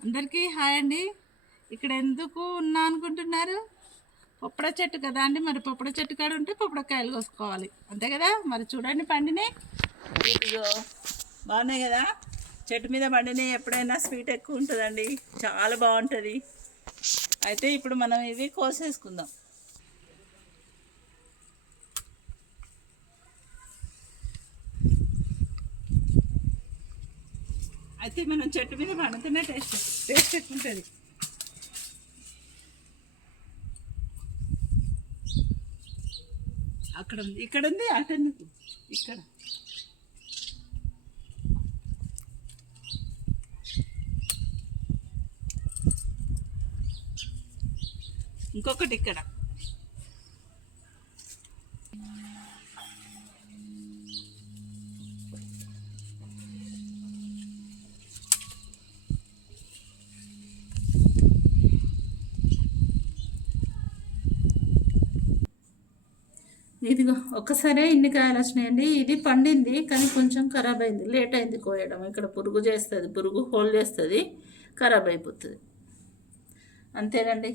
అందరికీ హాయ్ అండి. ఇక్కడ ఎందుకు ఉన్నా అనుకుంటున్నారు? పొప్పడ చెట్టు కదా అండి. మరి పొప్పడ చెట్టు కాడ ఉంటే పొప్పడకాయలు కోసుకోవాలి. అంతే కదా? మరి చూడండి పండినాయి ఇదిగో బాగున్నాయి కదా? చెట్టు మీద పండినాయి ఎప్పుడైనా స్వీట్ ఎక్కువ ఉంటుందండి. చాలా బాగుంటుంది. అయితే ఇప్పుడు మనం ఇవి కోసేసుకుందాం. అయితే మనం చెట్టు మీద పండుతున్న టేస్ట్. టేస్ట్ ఎట్లుంటుంది? ఉంటుంది అక్కడ ఉంది. ఇక్కడ ఉంది అటెందుకు ఇక్కడ. ఇంకొకటి ఇక్కడ. ఇదిగో ఒక్కసారే ఇన్ని కాయలు వచ్చినాయండి ఇది పండింది కానీ కొంచెం ఖరాబ్ అయింది. లేట్ అయింది కోయడం. ఇక్కడ పురుగు చేస్తుంది పురుగు హోల్ చేస్తుంది ఖరాబ్ అయిపోతుంది. అంతేనండి.